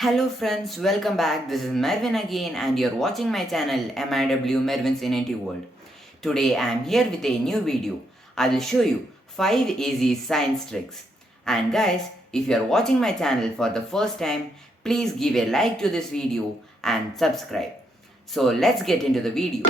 Hello friends, welcome back. This is Mervin again and you're watching my channel MIW Mervin's Inventive World. Today I am here with a new video. I will show you 5 easy science tricks. And guys, if you are watching my channel for the first time, please give a like to this video and subscribe. So let's get into the video.